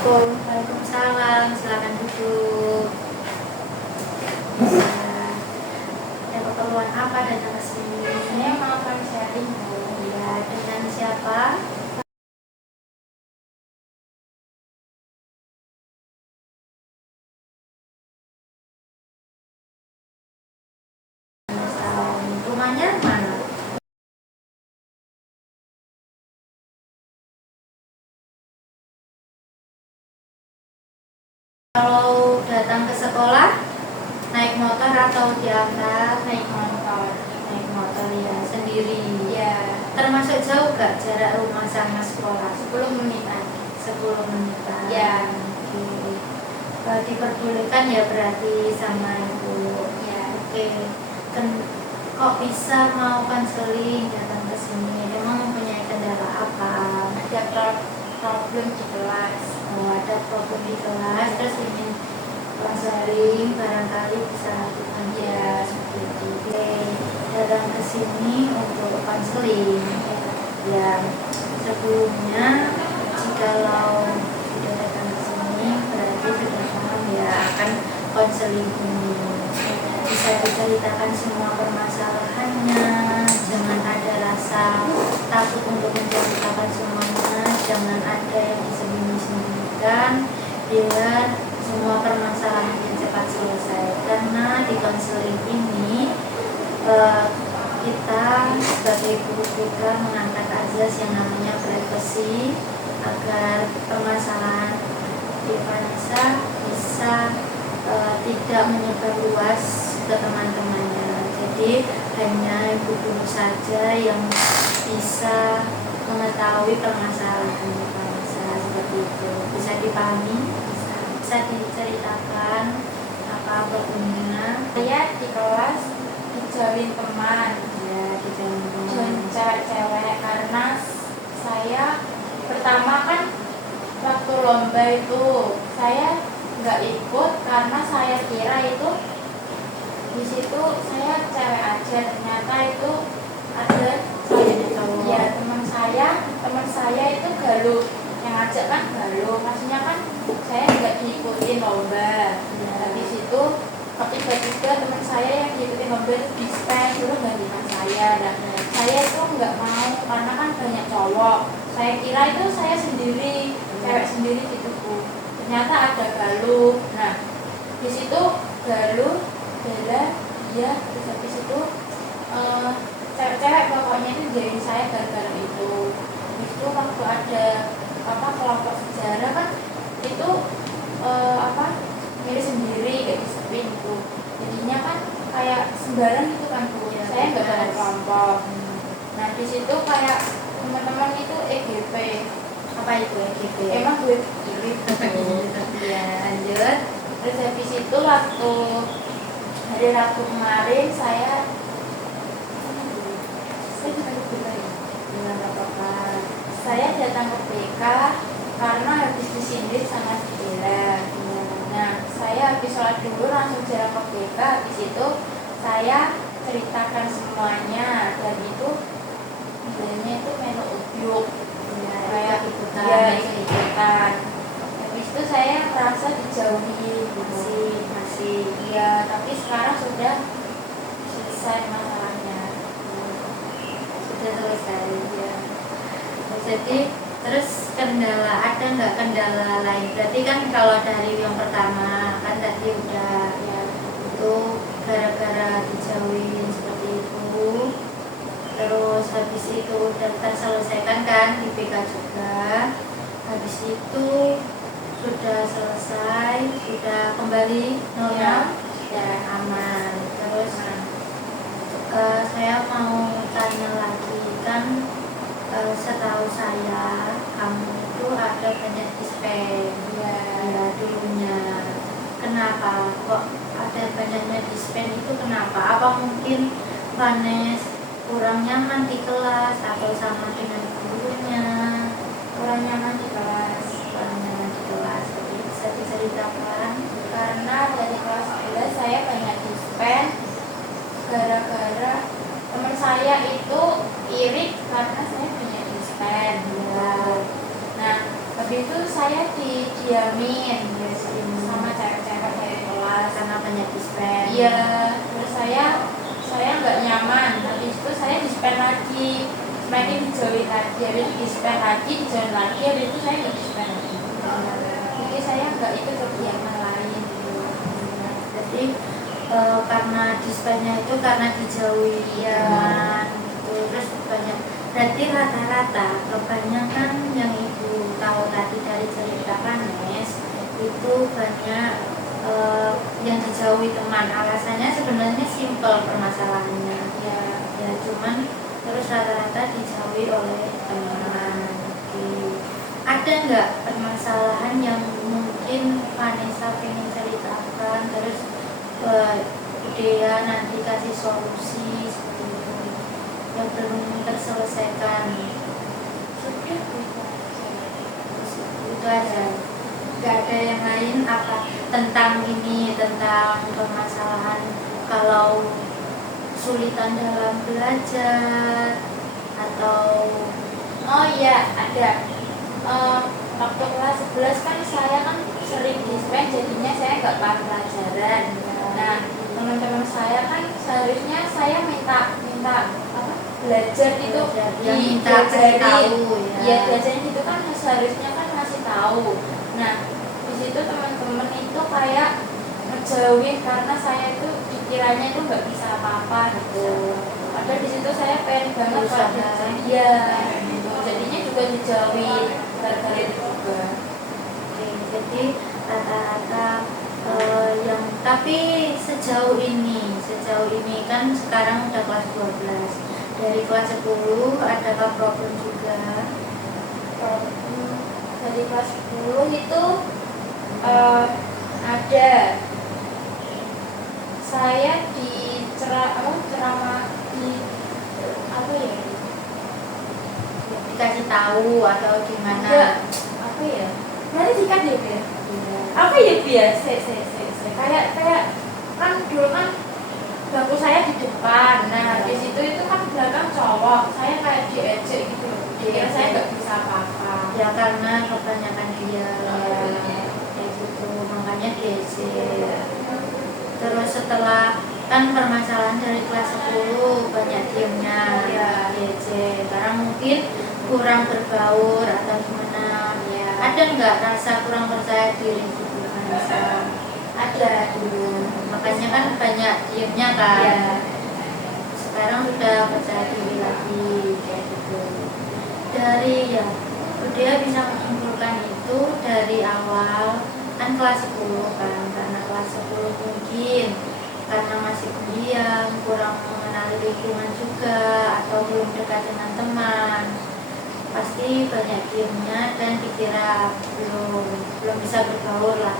Assalamualaikum. Waalaikumsalam, silakan duduk. Bisa. Ada keperluan apa datang ke sini? Saya mau sharing Bu. Ya, dengan siapa? Rumahnya mana? Kalau datang ke sekolah, naik motor atau diantar? Naik motor. Naik motor ya, sendiri. Ya, Termasuk jauh gak jarak rumah sama sekolah? 10 menitan. 10 menitan. Ya. Oke. Diperbolehkan ya berarti sama ibu. Ya. Oke. Kok bisa mau konseling datang ke sini? Emang mempunyai kendala apa? Ada problem di kelas. Oh, ada problem di kelas, terus ingin konseling, barangkali bisa dibantu ya seperti itu. Oke, datang ke sini untuk konseling. Ya, sebelumnya jikalau sudah datang ke sini berarti sudah paham ya akan konseling ini. Bisa diceritakan semua permasalahannya, jangan ada rasa takut untuk menceritakan semuanya, jangan ada yang disembunyi-sembunyikan, biar semua permasalahannya cepat selesai. Karena di konseling ini kita sebagai guru kita mengangkat azas yang namanya privasi agar permasalahan di Vanessa bisa tidak menyebar luas ke teman-temannya. Jadi hanya ibu guru saja yang bisa mengetahui permasalahan Vanessa seperti itu. Bisa dipahami? Bisa diceritakan apa problemnya? Saya di kelas dijauhin teman. Ya, dijauhin Dijauhin cewek-cewek karena saya pertama kan waktu lomba itu saya nggak ikut karena saya kira itu di situ saya cewek aja, ternyata itu ada ya teman saya itu galuh, yang ngajak kan galuh, maksudnya kan saya nggak diikutin lomba. Di situ tiba-tiba teman saya yang diikutin lomba itu dispen dulu gantikan saya, dan saya itu nggak mau karena kan banyak cowok, saya kira itu saya sendiri, cewek sendiri gitu Bu. Ternyata ada galuh. Nah di situ galuh beda dia, terus habis itu cewek-cewek pokoknya itu jadi saya gara-gara itu. Itu waktu ada kelompok sejarah kan itu milih sendiri kayak disepin itu, jadinya kan kayak sembarang gitu kan Bu ya, saya nggak ada kelompok. Nah di situ kayak teman-teman itu EGP. Apa itu EGP? Emang gue pilih. Ya, lanjut. Terus habis itu waktu hari Rabu kemarin saya juga lupa ya. Dengan apa-apa. Saya datang ke BK karena habis disindir sama si Bella. Nah, saya habis sholat dulu langsung jalan ke BK. Habis itu saya ceritakan semuanya, dan itu modelnya itu menu ubyuk, kayak ikutan. Habis itu saya merasa dijauhi, masih iya, tapi sekarang sudah selesai masalahnya. Sudah selesai ya. Jadi terus ada nggak kendala lain? Berarti kan kalau dari yang pertama kan tadi udah ya, itu gara-gara dijauhin seperti itu. Terus habis itu udah terselesaikan kan di BK juga. Habis itu sudah selesai, sudah kembali normal ya, aman. Terus saya mau tanya lagi kan, setahu saya kamu itu ada banyak dispen ya dulunya. Kenapa kok ada banyaknya dispen itu? Kenapa? Apa mungkin Vanes kurang nyaman di kelas atau sama dengan gurunya? Kurang nyaman di kelas. Jadi bisa diceritakan? Karena dari kelas 11 saya banyak dispen gara-gara teman saya itu iri karena saya punya dispen. Nah habis itu saya didiamin sama cewek-cewek dari kelas karena banyak dispen. iya, terus saya nggak nyaman, habis itu saya dispen lagi, semakin dijauhin lagi, habis itu dispen lagi, dijauhin lagi, habis itu saya nggak dispen lagi. Jadi saya nggak ikut kegiatan lain gitu. Jadi karena dispennya itu karena dijauhi teman gitu, terus banyak. Berarti rata-rata kebanyakan yang ibu tahu tadi dari cerita Kanes itu banyak yang dijauhi teman. Alasannya sebenarnya simpel permasalahannya. Ya cuman terus rata-rata dijauhi oleh teman. Oke. Ada nggak permasalahan yang mungkin Vanessa pengen ceritakan terus dia nanti kasih solusi seperti itu yang belum terselesaikan? Sudah Itu aja, nggak ada yang lain apa tentang ini, tentang permasalahan kalau kesulitan dalam belajar atau oh iya ada. Waktu kelas 11 kan saya kan sering dispen, jadinya saya nggak paham pelajaran. Nah, teman-teman saya kan seharusnya saya minta apa belajar itu minta kasih tahu ya biasanya itu kan seharusnya kan ngasih tahu. Nah, di situ teman-teman itu kayak ngejauhin karena saya itu dikiranya itu nggak bisa apa-apa gitu. Padahal di situ saya pengen banget pelajaran. Iya, gitu. Jadinya juga dijauhin gara-gara itu juga. Oke, jadi rata-rata yang tapi sejauh ini kan sekarang udah kelas 12. Dari kelas 10 adakah problem juga? Dari kelas 10 itu ada. Saya ceramah di apa ya? Dikasih tahu atau gimana? Enggak, apa ya? Nanti dikat ya, Bu. Apa ya, Bu ya? Kayak kan dulu kan bangku saya di depan. Nah, di situ itu kan belakang cowok. Saya kayak diejek gitu loh. Dikira saya nggak bisa apa-apa. Ya karena kebanyakan dia kayak gitu, makanya diejek. Terus setelah kan permasalahan dari kelas 10 banyak diemnya, diejek. Karena mungkin kurang berbaur atau gimana. Ada nggak rasa kurang percaya diri gitu Vanessa? Ada dulu. Makanya kan banyak diemnya kan. Sekarang sudah percaya diri lagi kayak gitu. Dari dia bisa menyimpulkan itu dari awal kan kelas 10 kan, karena kelas 10 mungkin karena masih kuliah kurang mengenali lingkungan juga atau belum dekat dengan teman, pasti banyak diemnya dan dikira belum bisa bergaul lah,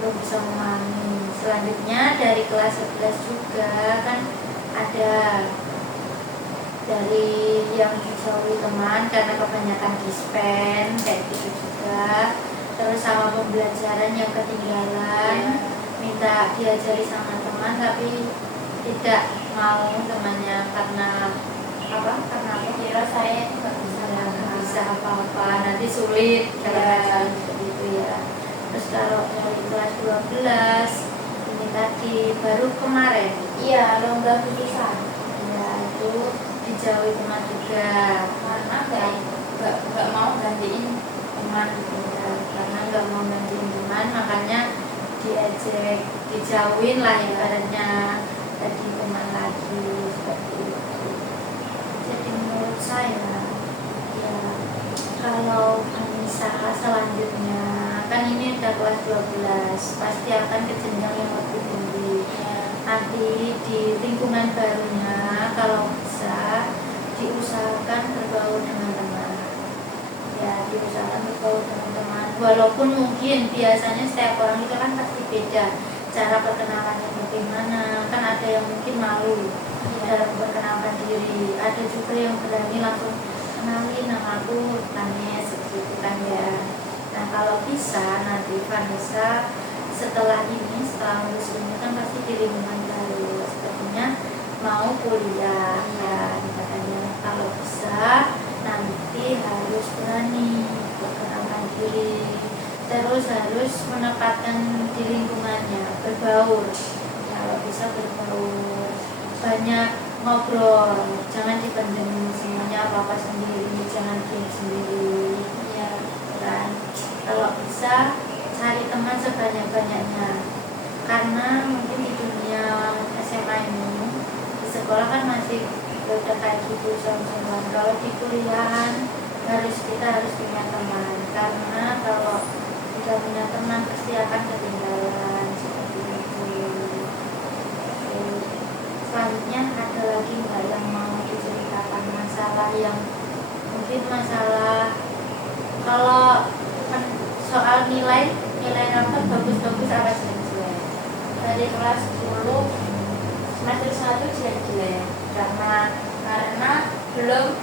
belum bisa memahami. Selanjutnya dari kelas 11 juga kan ada dari yang dijauhi teman karena kebanyakan dispen kayak gitu juga. Terus sama pembelajaran yang ketinggalan, minta diajari sama teman tapi tidak mau temannya karena apa? Karena aku Kira saya itu nggak bisa apa-apa, nanti sulit kalau seperti itu ya. Terus kalau dari kelas 12 ini tadi baru kemarin, iya lomba tulisan. ya itu dijauhi teman juga Karena nggak mau gantiin teman gitu. karena nggak mau gantiin teman, makanya diajak dijauhin lah ibaratnya tadi teman lagi seperti itu. Jadi menurut saya ya kalau Vanessa selanjutnya kan ini udah kelas 12 pasti akan ke jenjang yang lebih tinggi. Nanti di lingkungan barunya kalau bisa diusahakan bergaul dengan teman, ya diusahakan bergaul dengan teman walaupun mungkin biasanya setiap orang itu kan pasti beda cara perkenalannya bagaimana. Kan ada yang mungkin malu dalam perkenalkan diri, ada juga yang berani langsung kenalin nama aku Vanessa gitu kan ya. Nah kalau bisa nanti Vanessa setelah lulus ini kan pasti di lingkungan baru, sepertinya mau kuliah ya katanya. Kalau bisa nanti harus berani berkenalan menenangkan diri, terus harus menempatkan di lingkungannya, berbaur, kalau bisa berbaur, banyak ngobrol, jangan dipendam semuanya apa-apa sendiri, jangan diem sendiri ya kan. Kalau bisa cari teman sebanyak-banyaknya, karena mungkin di dunia SMA ini, di sekolah kan masih udah kayak gitu teman-teman. Kalau di kuliahan kita harus punya teman, karena kalau tidak punya teman pasti akan ketinggalan seperti itu. Selanjutnya ada lagi nggak yang mau diceritakan masalah yang mungkin masalah kalau soal nilai rapor bagus-bagus apa jelek-jelek? Dari kelas 10 semester 1 jelek-jelek karena belum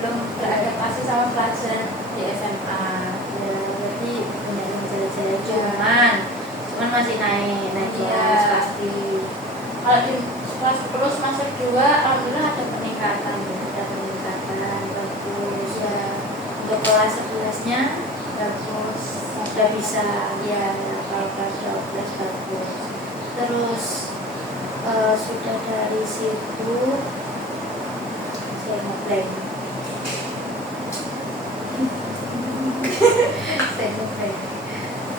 belum beradaptasi sama pelajaran di SMA Ya, jadi banyak yang jelek-jelek, cuman masih naik kelas pasti. Kalau di kelas 10 semester 2 alhamdulillah ada peningkatan bagus ya. Untuk kelas 11-nya bagus, sudah bisa ya. Kalau kelas 12 bagus. Terus sudah dari situ saya ngeblank.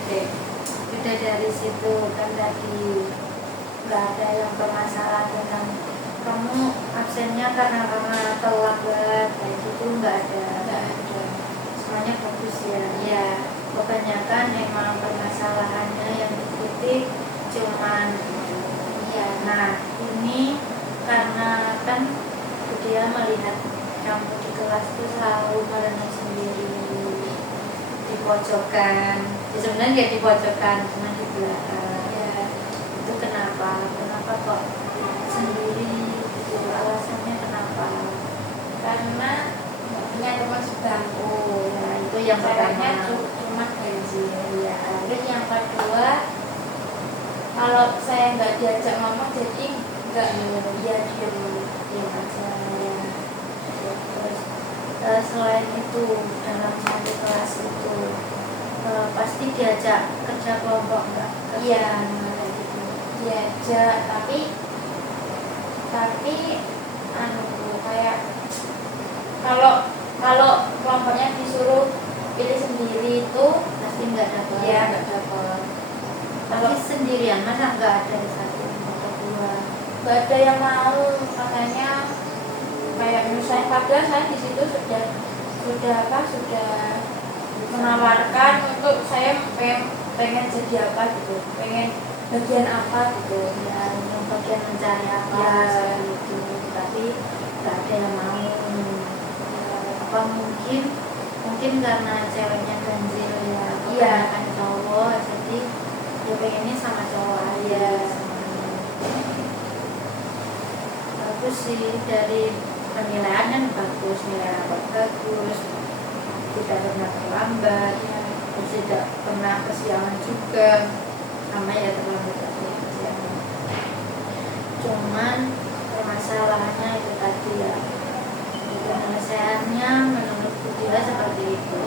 Oke, sudah dari situ kan tadi nggak ada yang bermasalah dengan kamu absennya karena telat kayak gitu, nggak ada. Semuanya bagus ya. Ya, kebanyakan emang permasalahannya yang dikritik cuman ya. Nah, ini karena kan dia melihat kamu di kelas itu selalu merenung sendiri di pojokan. Ya, sebenarnya nggak di pojokan, cuma di belakang. Ya, itu kenapa kok sendiri gitu? Alasannya kenapa? karena nggak punya teman sebangku. Ya, itu yang pertama. Cuma ganjil ya. Terus yang kedua, kalau saya nggak diajak ngomong jadi nggak dia diem aja ya. Terus selain itu dalam satu kelas itu pasti diajak kerja kelompok nggak? Iya, diajak tapi kayak kalau kelompoknya disuruh pilih sendiri itu Pasti nggak dapat. ya nggak dapat. Tapi sendirian masa nggak ada satu atau dua? Nggak ada yang mau, makanya kayak misalnya padahal saya di situ sudah menawarkan untuk saya pengen jadi apa gitu, pengen bagian apa gitu Ya, yang bagian mencari apa ya. seperti itu, tapi nggak ada yang mau. Apa mungkin karena ceweknya ganjil ya, kebanyakan cowok, jadi dia pengennya sama cowok aja. Bagus sih, dari penilaian kan bagus, nilai rapor bagus, tidak pernah terlambat, terus tidak pernah kesiangan juga, sama ya terlambat tapi kesiangan. Cuman permasalahannya itu tadi ya, penyelesaiannya menurutku dia seperti itu.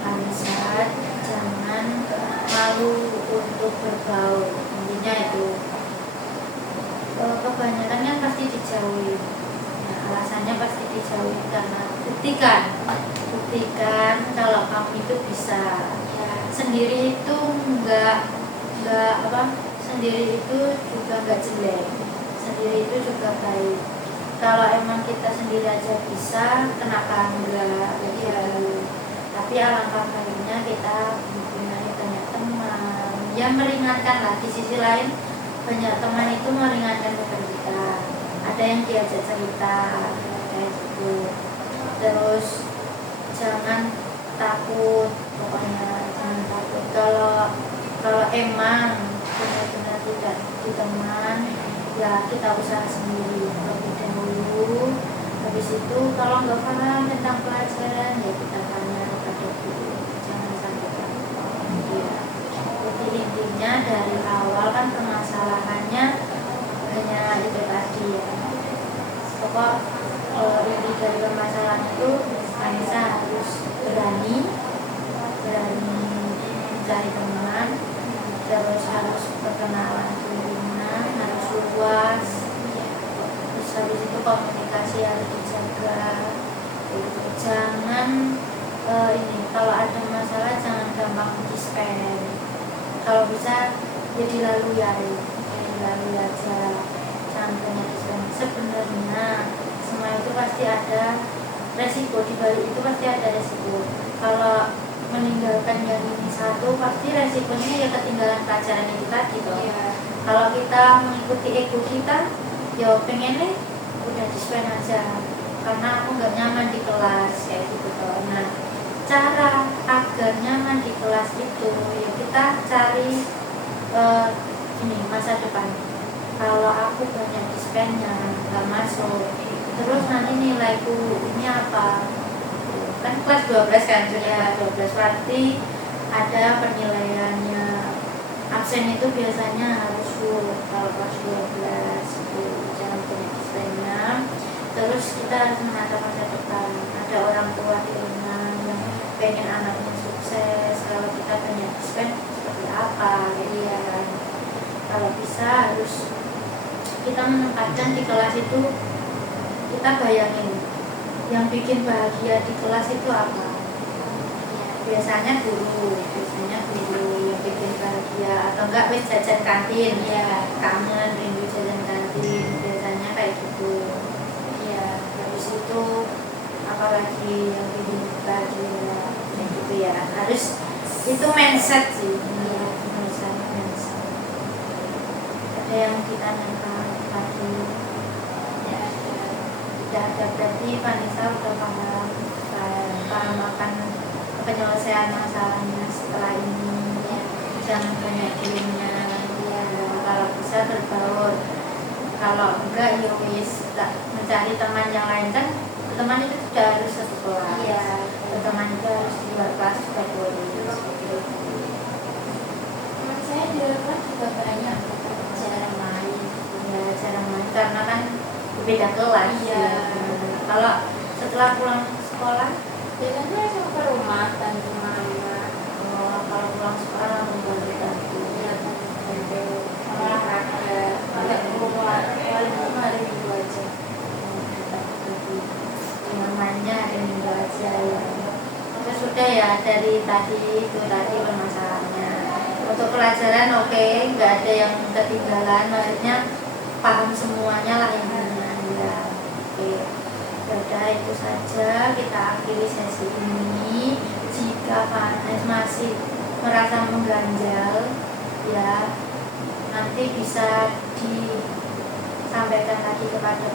Anissa, jangan malu untuk bergaul, intinya itu. Kebanyakan kan pasti dijauhi. Nah, alasannya pasti dijauhi karena buktikan kalau kamu itu bisa ya. Sendiri itu sendiri itu juga nggak jelek, sendiri itu juga baik. Kalau emang kita sendiri aja bisa, kenapa enggak ya. Tapi alangkah baiknya kita mempunyai banyak teman yang meringankan lah. Di sisi lain, banyak teman itu meringankan beban kita. Ada yang diajak cerita kayak gitu. Terus jangan takut, pokoknya jangan takut. Kalau emang benar-benar tidak di teman, ya kita usaha sendiri terlebih dahulu. Habis itu kalau nggak paham tentang pelajaran, ya kita tanya kepada guru, jangan sampai takut ya. Jadi intinya dari awal kan permasalahannya hanya itu tadi ya. Pokok inti dari permasalahan itu Vanessa harus berani mencari teman, terus harus perkenalan lingkungan, harus luas, terus habis itu komunikasi harus dijaga. Gitu. Jangan ini kalau ada masalah jangan gampang dispen. Kalau bisa ya dilalui aja, jangan banyak dispen. Sebenarnya semua itu pasti ada resiko, di balik itu pasti ada resiko. Kalau meninggalkan yang ini satu, pasti resikonya ya ketinggalan pelajaran itu tadi toh. Kalau kita mengikuti ego kita, ya pengennya udah dispen aja karena aku nggak nyaman di kelas kayak gitu toh. Nah, cara agar nyaman di kelas itu ya kita cari ini masa depan. Kalau aku banyak dispennya nggak masuk, terus nanti nilaiku ini apa? Kan kelas 12 kan, sudah 12 berarti ada penilaiannya. Absen itu biasanya harus full kalau kelas 12 itu jangan banyak dispennya. Terus kita harus menata masa depan. Ada orang tua di rumah yang pengen anaknya sukses, kalau kita banyak dispen seperti apa gitu ya. Kalau bisa harus kita menempatkan di kelas itu, kita bayangin yang bikin bahagia di kelas itu apa. Biasanya guru yang bikin bahagia, atau enggak wis jajan kantin ya, kangen rindu jajan kantin, biasanya kayak gitu ya. Habis itu apalagi yang bikin bahagia kayak gitu ya, harus itu mindset sih ya, mindset. Ada yang ditanyakan tadi ya, tidak ada, berarti Vanessa udah paham akan penyelesaian masalahnya setelah ini ya. Jangan banyak dirinya ya, kalau bisa berbaur, kalau enggak ya wis mencari teman yang lain. Kan teman itu tidak harus satu kelas ya, teman itu harus di luar kelas juga boleh. Teman saya di luar kelas juga banyak jarang main Karena kan beda kelas ya. Kalau setelah pulang sekolah biasanya cuma ke rumah bantu mama. Kalau pulang sekolah langsung balik lagi Ya, bantu olahraga. Kalau keluar paling cuma hari Minggu aja. namanya hari Minggu aja ya. Terus sudah ya, dari tadi permasalahannya. Untuk pelajaran oke, nggak ada yang ketinggalan, maksudnya paham semuanya lah intinya ya. Oke, yaudah itu saja kita akhiri sesi ini. Jika Vanessa masih merasa mengganjal ya, nanti bisa disampaikan lagi kepada